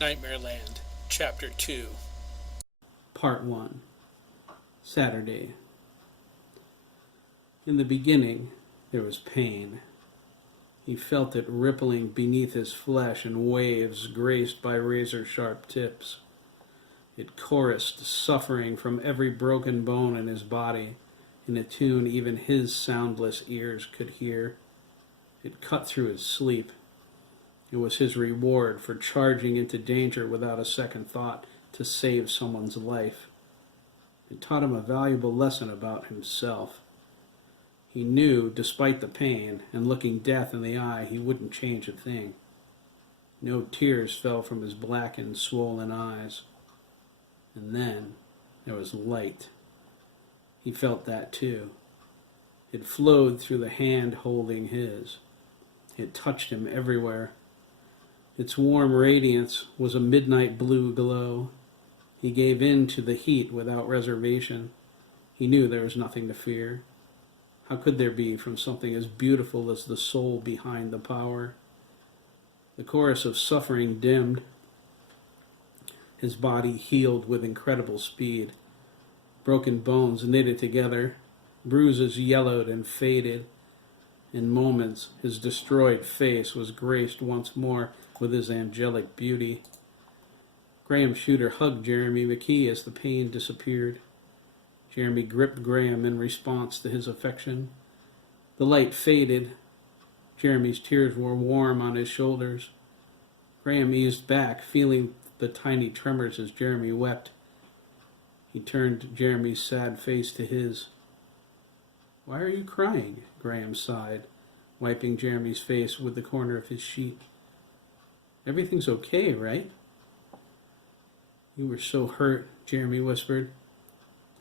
Nightmareland, Chapter 2. Part 1. Saturday. In the beginning, there was pain. He felt it rippling beneath his flesh in waves graced by razor-sharp tips. It chorused suffering from every broken bone in his body, in a tune even his soundless ears could hear. It cut through his sleep. It was his reward for charging into danger without a second thought to save someone's life. It taught him a valuable lesson about himself. He knew, despite the pain, and looking death in the eye, he wouldn't change a thing. No tears fell from his blackened, swollen eyes. And then there was light. He felt that too. It flowed through the hand holding his. It touched him everywhere. Its warm radiance was a midnight blue glow. He gave in to the heat without reservation. He knew there was nothing to fear. How could there be from something as beautiful as the soul behind the power? The chorus of suffering dimmed. His body healed with incredible speed. Broken bones knitted together. Bruises yellowed and faded. In moments, his destroyed face was graced once more with his angelic beauty. Graham Shooter hugged Jeremy McKee as the pain disappeared. Jeremy gripped Graham in response to his affection. The light faded. Jeremy's tears were warm on his shoulders. Graham eased back, feeling the tiny tremors as Jeremy wept. He turned Jeremy's sad face to his. "Why are you crying?" Graham sighed, wiping Jeremy's face with the corner of his sheet. "Everything's okay, right?" "You were so hurt," Jeremy whispered.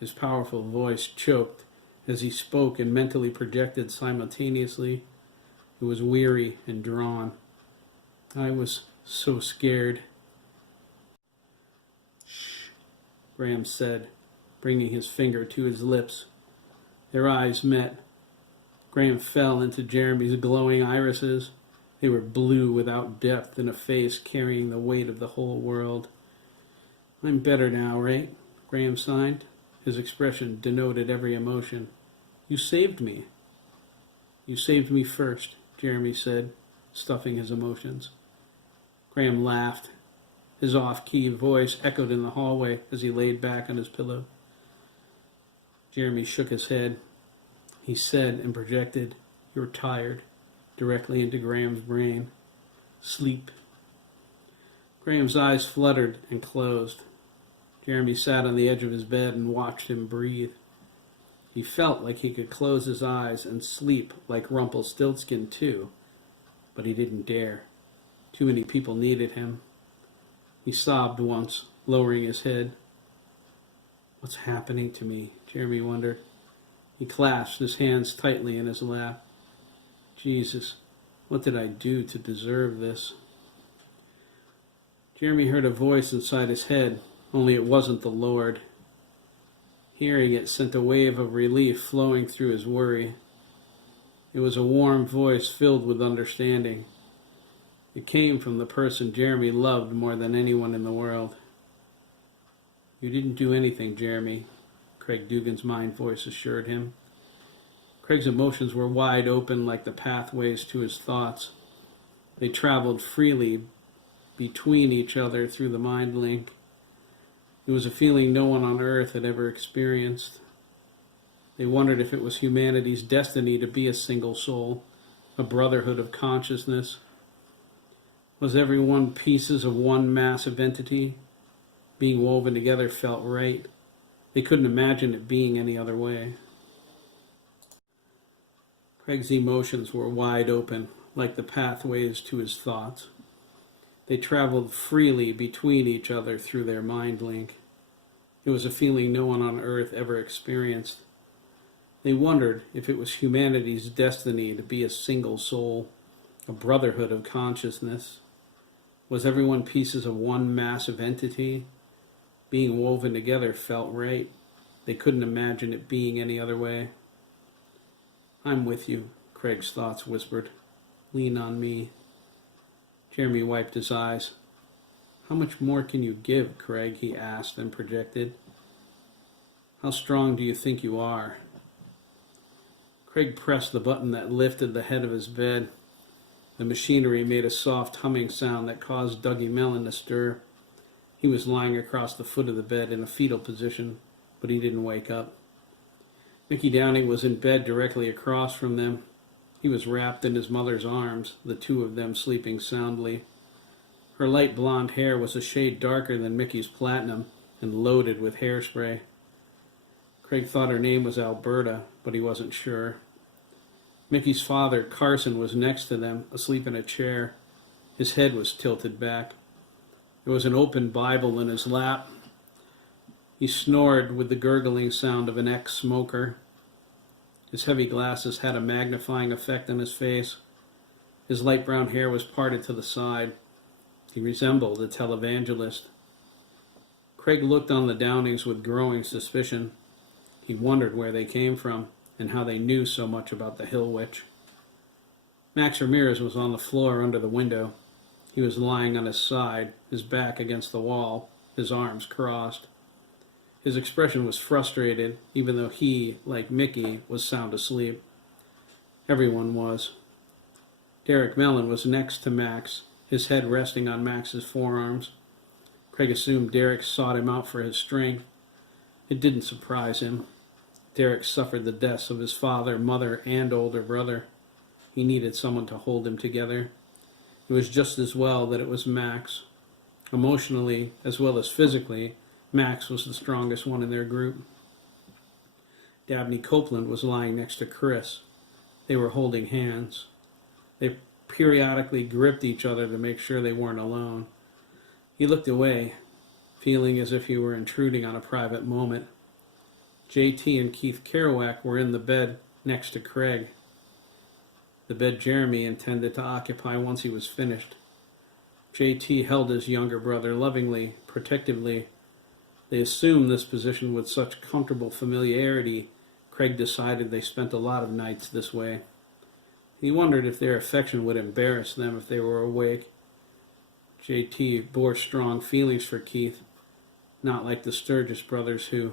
His powerful voice choked as he spoke and mentally projected simultaneously. It was weary and drawn. "I was so scared." "Shh," Graham said, bringing his finger to his lips. Their eyes met. Graham fell into Jeremy's glowing irises. They were blue without depth in a face carrying the weight of the whole world. "I'm better now, right?" Graham sighed. His expression denoted every emotion. "You saved me." "You saved me first," Jeremy said, stuffing his emotions. Graham laughed. His off-key voice echoed in the hallway as he laid back on his pillow. Jeremy shook his head. He said and projected, "You're tired," directly into Graham's brain. "Sleep." Graham's eyes fluttered and closed. Jeremy sat on the edge of his bed and watched him breathe. He felt like he could close his eyes and sleep like Rumpelstiltskin too, but he didn't dare. Too many people needed him. He sobbed once, lowering his head. "What's happening to me?" Jeremy wondered. He clasped his hands tightly in his lap. "Jesus, what did I do to deserve this?" Jeremy heard a voice inside his head, only it wasn't the Lord. Hearing it sent a wave of relief flowing through his worry. It was a warm voice filled with understanding. It came from the person Jeremy loved more than anyone in the world. "You didn't do anything, Jeremy," Craig Dugan's mind voice assured him. Craig's emotions were wide open like the pathways to his thoughts. They traveled freely between each other through the mind link. It was a feeling no one on earth had ever experienced. They wondered if it was humanity's destiny to be a single soul, a brotherhood of consciousness. Was everyone pieces of one massive entity? Being woven together felt right. They couldn't imagine it being any other way. Craig's emotions were wide open, like the pathways to his thoughts. They traveled freely between each other through their mind link. It was a feeling no one on earth ever experienced. They wondered if it was humanity's destiny to be a single soul, a brotherhood of consciousness. Was everyone pieces of one massive entity? Being woven together felt right. They couldn't imagine it being any other way. "I'm with you," Craig's thoughts whispered. "Lean on me." Jeremy wiped his eyes. How much more can you give, Craig? He asked and projected. How strong do you think you are? Craig pressed the button that lifted the head of his bed. The machinery made a soft humming sound that caused Dougie Mellon to stir. He was lying across the foot of the bed in a fetal position, but he didn't wake up. Mickey Downing was in bed directly across from them. He was wrapped in his mother's arms, the two of them sleeping soundly. Her light blonde hair was a shade darker than Mickey's platinum and loaded with hairspray. Craig thought her name was Alberta, but he wasn't sure. Mickey's father, Carson, was next to them, asleep in a chair. His head was tilted back. There was an open Bible in his lap. He snored with the gurgling sound of an ex-smoker. His heavy glasses had a magnifying effect on his face. His light brown hair was parted to the side. He resembled a televangelist. Craig looked on the Downings with growing suspicion. He wondered where they came from and how they knew so much about the Hill Witch. Max Ramirez was on the floor under the window. He was lying on his side, his back against the wall, his arms crossed. His expression was frustrated, even though he, like Mickey, was sound asleep. Everyone was. Derek Mellon was next to Max, his head resting on Max's forearms. Craig assumed Derek sought him out for his strength. It didn't surprise him. Derek suffered the deaths of his father, mother, and older brother. He needed someone to hold him together. It was just as well that it was Max. Emotionally, as well as physically, Max was the strongest one in their group. Dabney Copeland was lying next to Chris. They were holding hands. They periodically gripped each other to make sure they weren't alone. He looked away, feeling as if he were intruding on a private moment. J.T. and Keith Kerouac were in the bed next to Craig, the bed Jeremy intended to occupy once he was finished. J.T. held his younger brother lovingly, protectively. They assumed this position with such comfortable familiarity, Craig decided they spent a lot of nights this way. He wondered if their affection would embarrass them if they were awake. J.T. bore strong feelings for Keith, not like the Sturgess brothers who...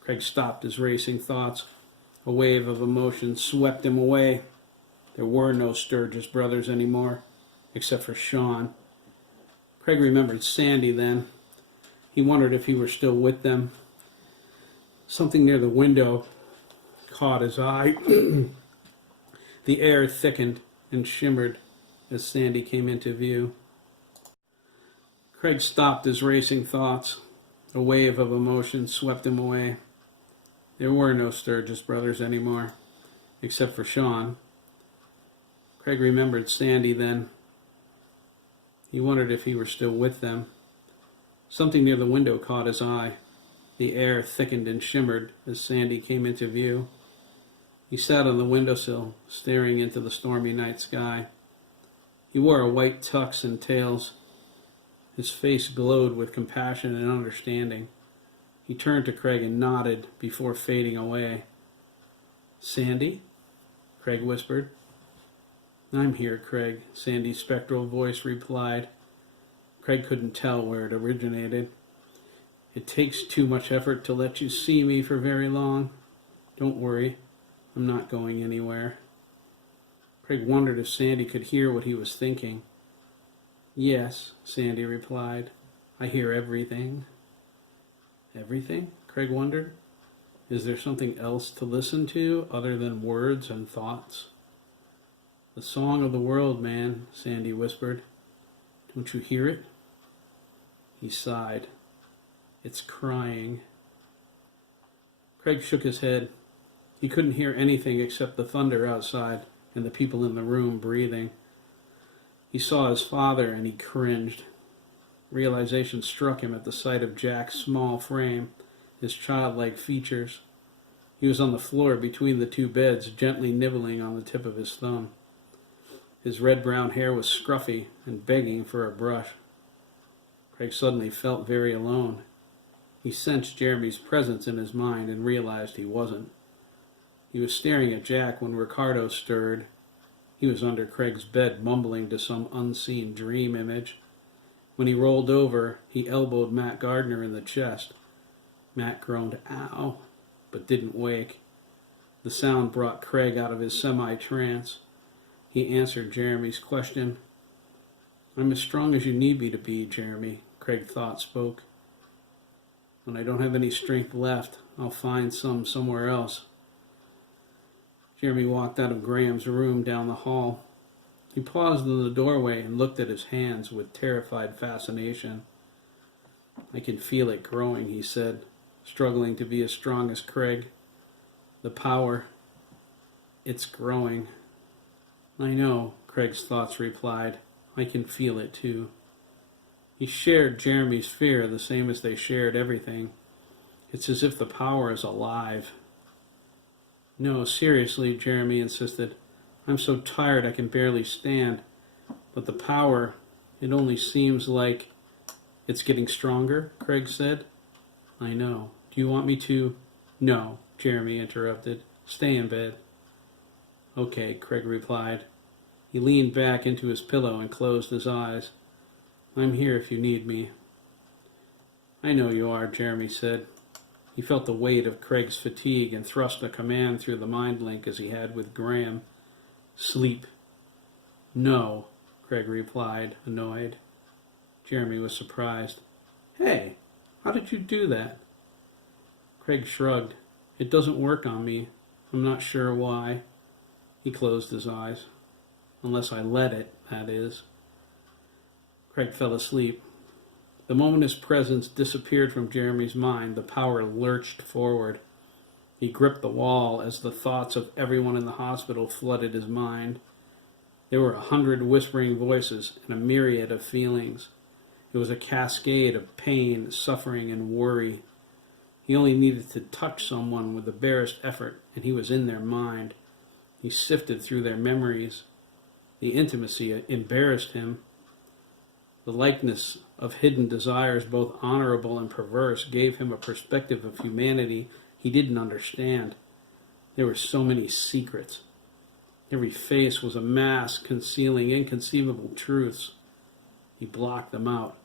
Craig stopped his racing thoughts. A wave of emotion swept him away. There were no Sturgess brothers anymore, except for Sean. Craig remembered Sandy then. He wondered if he were still with them. Something near the window caught his eye. The air thickened and shimmered as Sandy came into view. Craig stopped his racing thoughts. A wave of emotion swept him away. There were no Sturgess brothers anymore, except for Sean. Craig remembered Sandy then. He wondered if he were still with them. Something near the window caught his eye. The air thickened and shimmered as Sandy came into view. He sat on the windowsill, staring into the stormy night sky. He wore a white tux and tails. His face glowed with compassion and understanding. He turned to Craig and nodded before fading away. "Sandy?" Craig whispered. "I'm here, Craig," Sandy's spectral voice replied. Craig couldn't tell where it originated. "It takes too much effort to let you see me for very long. Don't worry, I'm not going anywhere." Craig wondered if Sandy could hear what he was thinking. "Yes," Sandy replied. "I hear everything." Everything? Craig wondered. Is there something else to listen to other than words and thoughts? "The song of the world, man," Sandy whispered. "Don't you hear it?" He sighed. "It's crying." Craig shook his head. He couldn't hear anything except the thunder outside and the people in the room breathing. He saw his father and he cringed. Realization struck him at the sight of Jack's small frame, his childlike features. He was on the floor between the two beds, gently nibbling on the tip of his thumb. His red-brown hair was scruffy and begging for a brush. Craig suddenly felt very alone. He sensed Jeremy's presence in his mind and realized he wasn't. He was staring at Jack when Ricardo stirred. He was under Craig's bed, mumbling to some unseen dream image. When he rolled over, he elbowed Matt Gardner in the chest. Matt groaned, "Ow," but didn't wake. The sound brought Craig out of his semi-trance. He answered Jeremy's question. "I'm as strong as you need me to be, Jeremy," Craig thought spoke. "When I don't have any strength left, I'll find some somewhere else." Jeremy walked out of Graham's room down the hall. He paused in the doorway and looked at his hands with terrified fascination. "I can feel it growing," he said, struggling to be as strong as Craig. "The power, it's growing." "I know," Craig's thoughts replied. "I can feel it too." He shared Jeremy's fear the same as they shared everything. It's as if the power is alive. "No, seriously," Jeremy insisted. "I'm so tired I can barely stand. But the power, it only seems like..." "It's getting stronger," Craig said. "I know. Do you want me to..." "No," Jeremy interrupted. "Stay in bed." "Okay," Craig replied. He leaned back into his pillow and closed his eyes. "I'm here if you need me." "I know you are," Jeremy said. He felt the weight of Craig's fatigue and thrust a command through the mind link as he had with Graham. "Sleep." "No," Craig replied, annoyed. Jeremy was surprised. "Hey, how did you do that?" Craig shrugged. "It doesn't work on me. I'm not sure why." He closed his eyes. "Unless I let it, that is." Craig fell asleep. The moment his presence disappeared from Jeremy's mind, the power lurched forward. He gripped the wall as the thoughts of everyone in the hospital flooded his mind. There were 100 whispering voices and a myriad of feelings. It was a cascade of pain, suffering, and worry. He only needed to touch someone with the barest effort, and he was in their mind. He sifted through their memories. The intimacy embarrassed him. The likeness of hidden desires, both honorable and perverse, gave him a perspective of humanity he didn't understand. There were so many secrets. Every face was a mask concealing inconceivable truths. He blocked them out.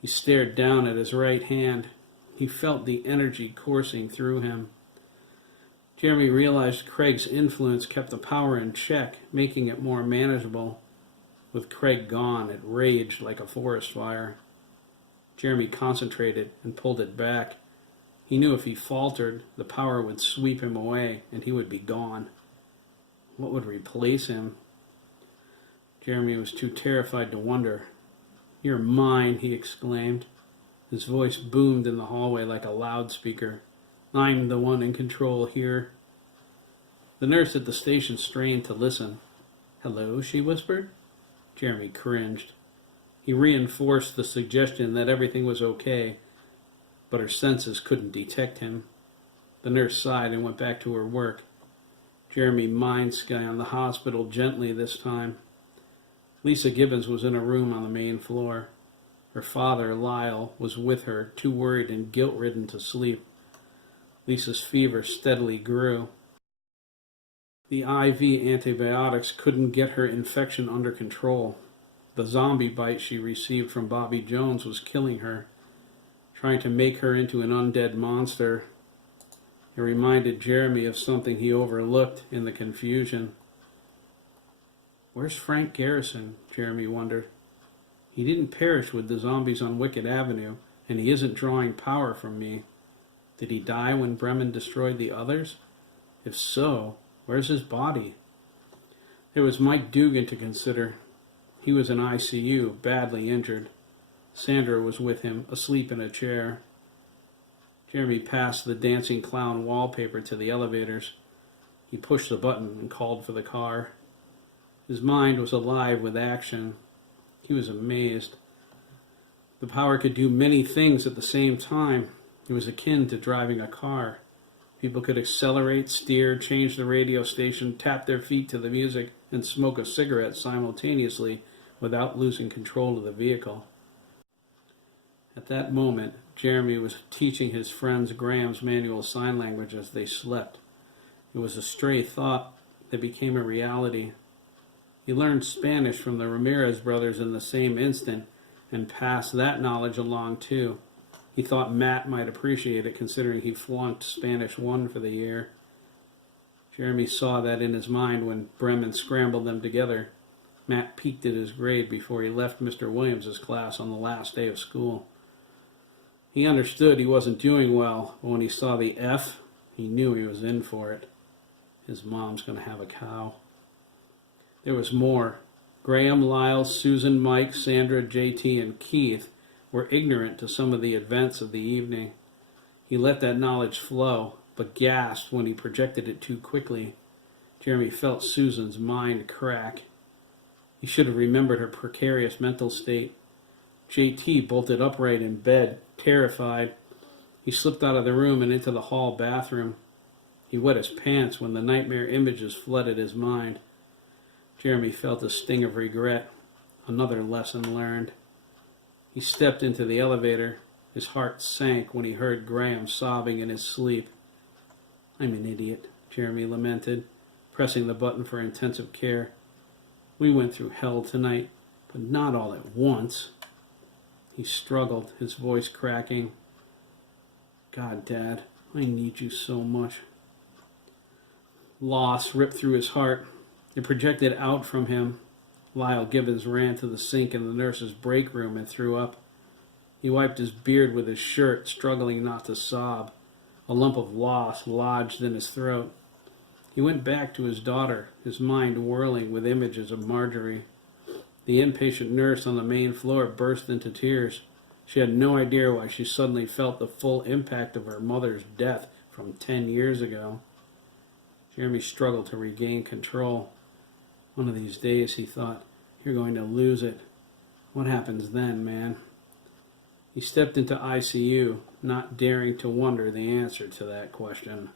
He stared down at his right hand. He felt the energy coursing through him. Jeremy realized Craig's influence kept the power in check, making it more manageable. With Craig gone, it raged like a forest fire. Jeremy concentrated and pulled it back. He knew if he faltered, the power would sweep him away, and he would be gone. What would replace him? Jeremy was too terrified to wonder. "You're mine," he exclaimed. His voice boomed in the hallway like a loudspeaker. "I'm the one in control here." The nurse at the station strained to listen. "Hello," she whispered. Jeremy cringed. He reinforced the suggestion that everything was okay, but her senses couldn't detect him. The nurse sighed and went back to her work. Jeremy mind-scanned the hospital gently this time. Lisa Gibbons was in a room on the main floor. Her father, Lyle, was with her, too worried and guilt-ridden to sleep. Lisa's fever steadily grew. The IV antibiotics couldn't get her infection under control. The zombie bite she received from Bobby Jones was killing her, trying to make her into an undead monster. It reminded Jeremy of something he overlooked in the confusion. "Where's Frank Garrison?" Jeremy wondered. "He didn't perish with the zombies on Wickett Avenue, and he isn't drawing power from me. Did he die when Bremen destroyed the others? If so, where's his body?" There was Mike Dugan to consider. He was in ICU, badly injured. Sandra was with him, asleep in a chair. Jeremy passed the dancing clown wallpaper to the elevators. He pushed the button and called for the car. His mind was alive with action. He was amazed. The power could do many things at the same time. It was akin to driving a car. People could accelerate, steer, change the radio station, tap their feet to the music, and smoke a cigarette simultaneously without losing control of the vehicle. At that moment, Jeremy was teaching his friends Graham's manual sign language as they slept. It was a stray thought that became a reality. He learned Spanish from the Ramirez brothers in the same instant, and pass that knowledge along too. He thought Matt might appreciate it, considering he flunked Spanish 1 for the year. Jeremy saw that in his mind when Bremen scrambled them together. Matt peeked at his grade before he left Mr. Williams's class on the last day of school. He understood he wasn't doing well, but when he saw the F, he knew he was in for it. His mom's going to have a cow. There was more. Graham, Lyle, Susan, Mike, Sandra, JT, and Keith were ignorant to some of the events of the evening. He let that knowledge flow, but gasped when he projected it too quickly. Jeremy felt Susan's mind crack. He should have remembered her precarious mental state. JT bolted upright in bed, terrified. He slipped out of the room and into the hall bathroom. He wet his pants when the nightmare images flooded his mind. Jeremy felt a sting of regret. Another lesson learned. He stepped into the elevator. His heart sank when he heard Graham sobbing in his sleep. "I'm an idiot," Jeremy lamented, pressing the button for intensive care. "We went through hell tonight, but not all at once." He struggled, his voice cracking. "God, Dad, I need you so much." Loss ripped through his heart. It projected out from him. Lyle Gibbons ran to the sink in the nurse's break room and threw up. He wiped his beard with his shirt, struggling not to sob. A lump of loss lodged in his throat. He went back to his daughter, his mind whirling with images of Marjorie. The inpatient nurse on the main floor burst into tears. She had no idea why she suddenly felt the full impact of her mother's death from 10 years ago. Jeremy struggled to regain control. One of these days, he thought, you're going to lose it. What happens then, man? He stepped into ICU, not daring to wonder the answer to that question.